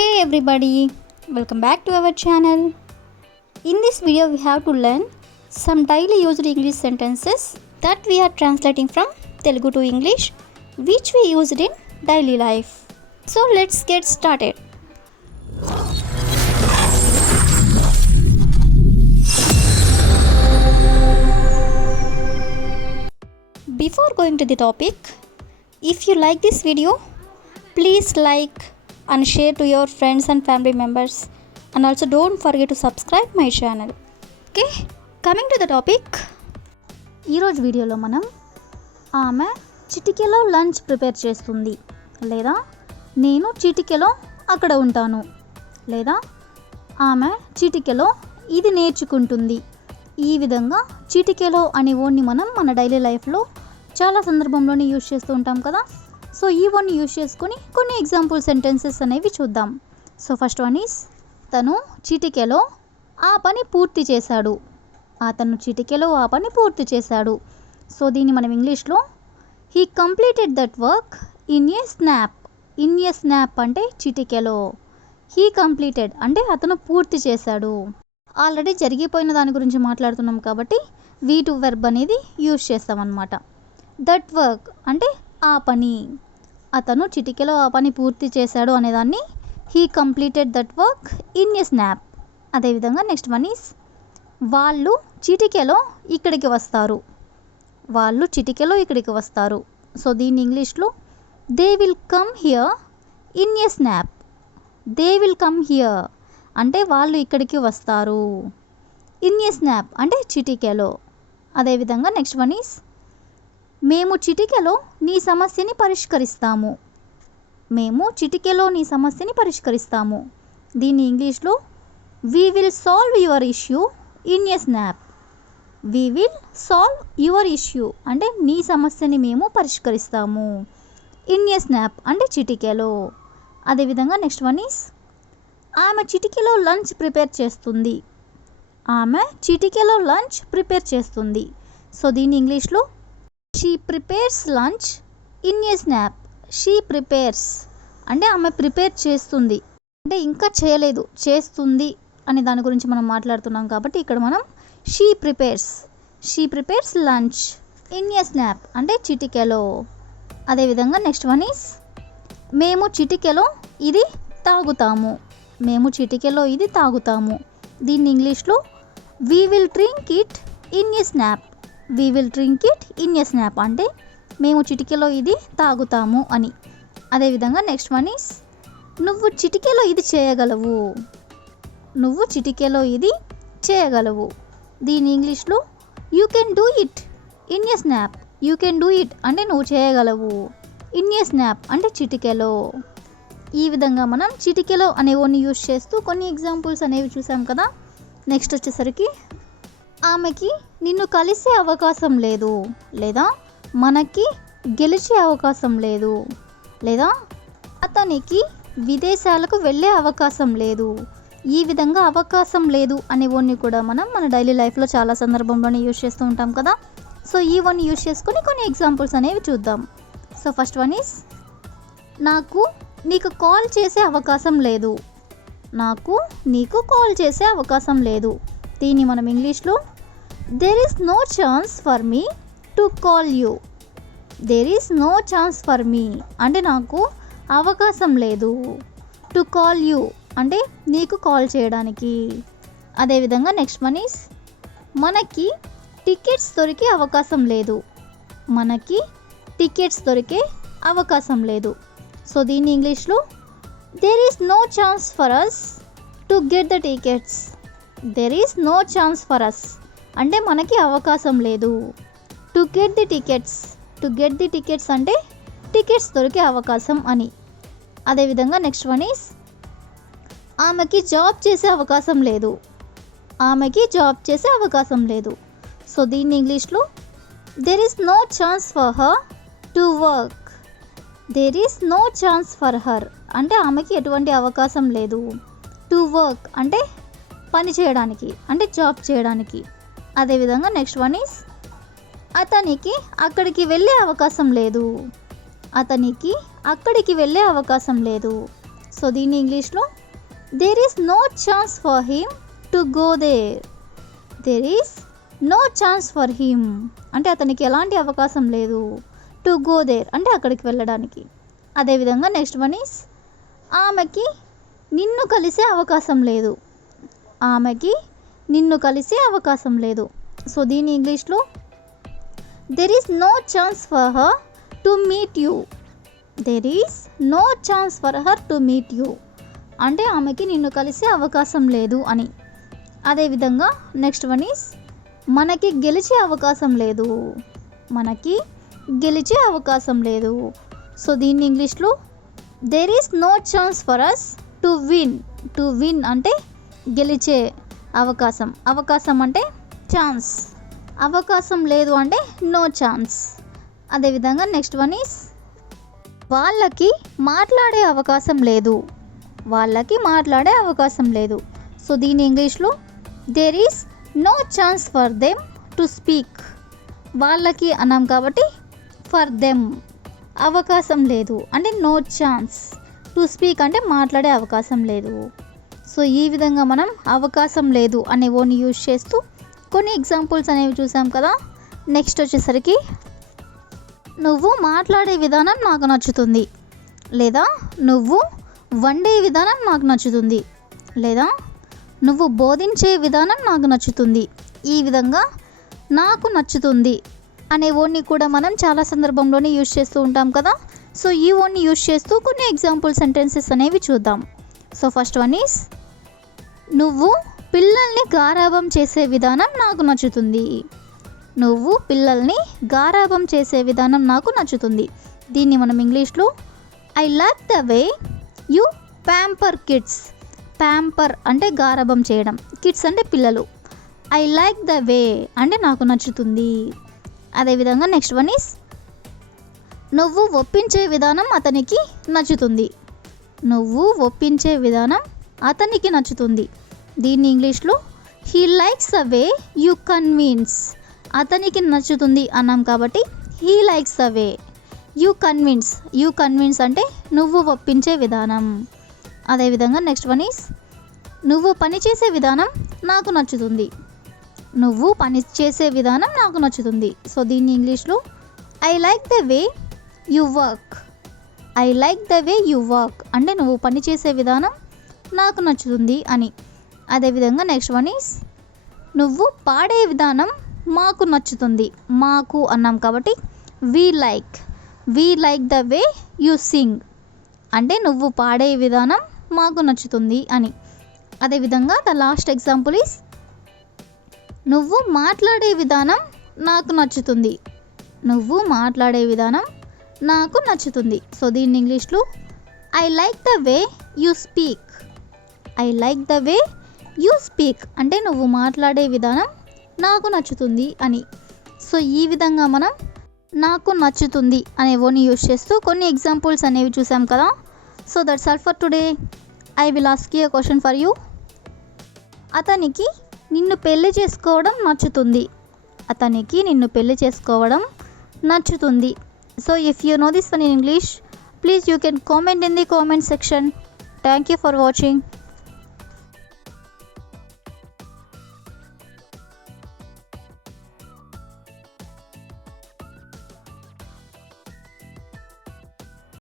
Hey everybody, welcome back to our channel. In this video we have to learn some daily used English sentences that we are translating from Telugu to English which we used in daily life. So let's get started. Before going to the topic, if you like this video, please like and share to your friends and family members, and also don't forget to subscribe my channel. Okay, coming to the topic, ఈరోజు వీడియోలో మనం ఆమె చిటికెలో lunch prepare చేస్తుంది, లేదా నేను చిటికెలో అక్కడ ఉంటాను, లేదా ఆమె చిటికెలో ఇది నేర్చుకుంటుంది. ఈ విధంగా చిటికెలో అనే వర్డ్ని మనం మన డైలీ లైఫ్లో చాలా సందర్భంలోనే యూజ్ చేస్తూ ఉంటాం కదా. సో ఈ వర్డ్ని యూజ్ చేసుకొని కొన్ని ఎగ్జాంపుల్ సెంటెన్సెస్ అనేవి చూద్దాం. సో ఫస్ట్ వన్ ఈస్, తను చిటికెలో ఆ పని పూర్తి చేశాడు. అతను చిటికెలో ఆ పని పూర్తి చేశాడు. సో దీన్ని మనం ఇంగ్లీష్లో he completed that work in a snap. In a snap అంటే చిటికెలో. హీ కంప్లీటెడ్ అంటే అతను పూర్తి చేశాడు. ఆల్రెడీ జరిగిపోయిన దాని గురించి మాట్లాడుతున్నాం కాబట్టి V2 వెర్బ్ అనేది యూజ్ చేస్తామన్నమాట. దట్ వర్క్ అంటే ఆ పని. అతను చిటికెలో ఆ పని పూర్తి చేశాడు అనేదాన్ని he completed that work in a snap. అదేవిధంగా నెక్స్ట్ వన్ ఈస్, వాళ్ళు చిటికెలో ఇక్కడికి వస్తారు. వాళ్ళు చిటికెలో ఇక్కడికి వస్తారు. సో దీన్ని ఇంగ్లీష్లో they will come here in a snap. They will come here అంటే వాళ్ళు ఇక్కడికి వస్తారు. ఇన్ ఎ స్నాప్ అంటే చిటికెలో. అదేవిధంగా నెక్స్ట్ వన్ ఈస్, మేము చిటికెలో నీ సమస్యని పరిష్కరిస్తాము. మేము చిటికెలో నీ సమస్యని పరిష్కరిస్తాము. దీన్ని ఇంగ్లీష్లో we will solve your issue in a snap. We will solve your issue అంటే నీ సమస్యని మేము పరిష్కరిస్తాము. ఇన్ ఎ స్నాప్ అంటే చిటికెలో. అదేవిధంగా నెక్స్ట్ వన్ ఈస్, ఆమె చిటికెలో లంచ్ ప్రిపేర్ చేస్తుంది. ఆమె చిటికెలో లంచ్ ప్రిపేర్ చేస్తుంది. సో దీన్ని ఇంగ్లీష్లో she prepares lunch in a snap. She prepares అంటే ఆమె ప్రిపేర్ చేస్తుంది, అంటే ఇంకా చేయలేదు, చేస్తుంది అనే దాని గురించి మనం మాట్లాడుతున్నాం కాబట్టి ఇక్కడ మనం she prepares lunch in a snap అంటే చిటికెలో. అదేవిధంగా నెక్స్ట్ వన్ ఈస్, మేము చిటికెలో ఇది తాగుతాము. మేము చిటికెలో ఇది తాగుతాము. దీన్ని ఇంగ్లీష్లో we will drink it in a snap. We will drink it in a snap అంటే మేము చిటికెలో ఇది తాగుతాము అని. అదేవిధంగా నెక్స్ట్ వన్ ఈస్, నువ్వు చిటికెలో ఇది చేయగలవు. నువ్వు చిటికెలో ఇది చేయగలవు. దీని ఇంగ్లీష్లో you can do it in a snap. You can do it అంటే నువ్వు చేయగలవు. ఇన్ ఏ స్నాప్ అంటే చిటికెలో. ఈ విధంగా మనం చిటికెలో అనే వర్డ్ని యూజ్ చేస్తూ కొన్ని ఎగ్జాంపుల్స్ అనేవి చూసాం కదా. నెక్స్ట్ వచ్చేసరికి, ఆమెకి నిన్ను కలిసే అవకాశం లేదు, లేదా మనకి గెలిచే అవకాశం లేదు, లేదా అతనికి విదేశాలకు వెళ్ళే అవకాశం లేదు. ఈ విధంగా అవకాశం లేదు అనే వర్డ్ని కూడా మనం మన డైలీ లైఫ్లో చాలా సందర్భంలోనే యూజ్ చేస్తూ ఉంటాం కదా. సో ఈ వర్డ్ని యూజ్ చేసుకొని కొన్ని ఎగ్జాంపుల్స్ అనేవి చూద్దాం. సో ఫస్ట్ వన్ ఈస్, నాకు నీకు కాల్ చేసే అవకాశం లేదు. నాకు నీకు కాల్ చేసే అవకాశం లేదు. దీన్ని మనం ఇంగ్లీష్లో there is no chance for me to call you. There is no chance for me అంటే నాకు అవకాశం లేదు. టు కాల్ యూ అంటే నీకు కాల్ చేయడానికి. అదేవిధంగా నెక్స్ట్ వన్ ఈస్, మనకి టికెట్స్ దొరికే అవకాశం లేదు. మనకి టికెట్స్ దొరికే అవకాశం లేదు. సో దీన్ని ఇంగ్లీష్లో there is no chance for us to get the tickets. There is no chance for us అంటే మనకి అవకాశం లేదు. To get the tickets. To get the tickets అంటే టికెట్స్ దొరికే అవకాశం అని. అదేవిధంగా నెక్స్ట్ వన్ ఈస్, ఆమెకి జాబ్ చేసే అవకాశం లేదు. ఆమెకి జాబ్ చేసే అవకాశం లేదు. సో దీన్ని ఇంగ్లీష్లో there is no chance for her to work. There is no chance for her అంటే ఆమెకి ఎటువంటి అవకాశం లేదు. టు వర్క్ అంటే పని చేయడానికి, అంటే జాబ్ చేయడానికి. అదేవిధంగా నెక్స్ట్ వన్ ఈస్, అతనికి అక్కడికి వెళ్ళే అవకాశం లేదు. అతనికి అక్కడికి వెళ్ళే అవకాశం లేదు. సో దీన్ని ఇంగ్లీష్లో there is no chance for him to go there. There is no chance for him అంటే అతనికి ఎలాంటి అవకాశం లేదు. టు గో దేర్ అంటే అక్కడికి వెళ్ళడానికి. అదేవిధంగా నెక్స్ట్ వన్ ఈస్ ఆమెకి నిన్ను కలిసే అవకాశం లేదు. ఆమెకి నిన్ను కలిసే అవకాశం లేదు. సో దీని ఇంగ్లీష్లో there is no chance for her to meet you. There is no chance for her to meet you అంటే ఆమెకి నిన్ను కలిసే అవకాశం లేదు అని. అదేవిధంగా నెక్స్ట్ వన్ ఈస్ మనకి గెలిచే అవకాశం లేదు. మనకి గెలిచే అవకాశం లేదు. సో దీన్ని ఇంగ్లీష్లో there is no chance for us to win. To win అంటే గెలిచే అవకాశం. అవకాశం అంటే ఛాన్స్. అవకాశం లేదు అంటే నో ఛాన్స్. అదేవిధంగా నెక్స్ట్ వన్ ఈస్ వాళ్ళకి మాట్లాడే అవకాశం లేదు. వాళ్ళకి మాట్లాడే అవకాశం లేదు. సో దీని ఇంగ్లీష్లో there is no chance for them to speak. వాళ్ళకి అన్నాం కాబట్టి ఫర్ దెమ్ అవకాశం లేదు అంటే నో ఛాన్స్. టు స్పీక్ అంటే మాట్లాడే అవకాశం లేదు. సో ఈ విధంగా మనం అవకాశం లేదు అనే వర్డ్ని యూజ్ చేస్తూ కొన్ని ఎగ్జాంపుల్స్ అనేవి చూసాం కదా. నెక్స్ట్ వచ్చేసరికి నువ్వు మాట్లాడే విధానం నాకు నచ్చుతుంది, లేదా నువ్వు వండే విధానం నాకు నచ్చుతుంది, లేదా నువ్వు బోధించే విధానం నాకు నచ్చుతుంది. ఈ విధంగా నాకు నచ్చుతుంది అనే వర్డ్ని కూడా మనం చాలా సందర్భంలోనే యూజ్ చేస్తూ ఉంటాం కదా. సో ఈ వర్డ్ని యూజ్ చేస్తూ కొన్ని ఎగ్జాంపుల్ సెంటెన్సెస్ అనేవి చూద్దాం. సో ఫస్ట్ వన్ ఈస్ నువ్వు పిల్లల్ని గారాబం చేసే విధానం నాకు నచ్చుతుంది. నువ్వు పిల్లల్ని గారాబం చేసే విధానం నాకు నచ్చుతుంది. దీన్ని మనం ఇంగ్లీష్లో I like the way you pamper kids. Pamper అంటే గారాబం చేయడం, కిడ్స్ అంటే పిల్లలు. ఐ లైక్ ద వే అంటే నాకు నచ్చుతుంది. అదేవిధంగా నెక్స్ట్ వన్ ఈస్ నువ్వు ఒప్పించే విధానం అతనికి నచ్చుతుంది. నువ్వు ఒప్పించే విధానం అతనికి నచ్చుతుంది. దీన్ని ఇంగ్లీష్లో he likes the way you convince. అతనికి నచ్చుతుంది అన్నాం కాబట్టి he likes the way you convince. You convince అంటే నువ్వు ఒప్పించే విధానం. అదేవిధంగా నెక్స్ట్ వన్ ఈస్ నువ్వు పని చేసే విధానం నాకు నచ్చుతుంది. నువ్వు పని చేసే విధానం నాకు నచ్చుతుంది. సో దీన్ని ఇంగ్లీష్లో I like the way you work. I like the way you work అంటే నువ్వు పని చేసే విధానం నాకు నచ్చుతుంది అని. అదేవిధంగా నెక్స్ట్ వన్ ఈస్ నువ్వు పాడే విధానం మాకు నచ్చుతుంది. మాకు అన్నాం కాబట్టి we like the way you sing అంటే నువ్వు పాడే విధానం మాకు నచ్చుతుంది అని. అదేవిధంగా ద లాస్ట్ ఎగ్జాంపుల్ ఈస్ నువ్వు మాట్లాడే విధానం నాకు నచ్చుతుంది. నువ్వు మాట్లాడే విధానం నాకు నచ్చుతుంది. సో దీన్ని ఇంగ్లీష్లో I like the way you speak. I like the way you speak అంటే నువ్వు మాట్లాడే విధానం నాకు నచ్చుతుంది అని. సో ఈ విధంగా మనం నాకు నచ్చుతుంది అనే వర్డ్ని యూజ్ చేస్తూ కొన్ని ఎగ్జాంపుల్స్ అనేవి చూసాం కదా. So that's all for today. I will ask you a question for you. అతనికి నిన్ను పెళ్లి చేసుకోవడం నచ్చుతుంది. అతనికి నిన్ను పెళ్లి చేసుకోవడం నచ్చుతుంది. So if you know this one in English, please you can comment in the comment section. Thank you for watching.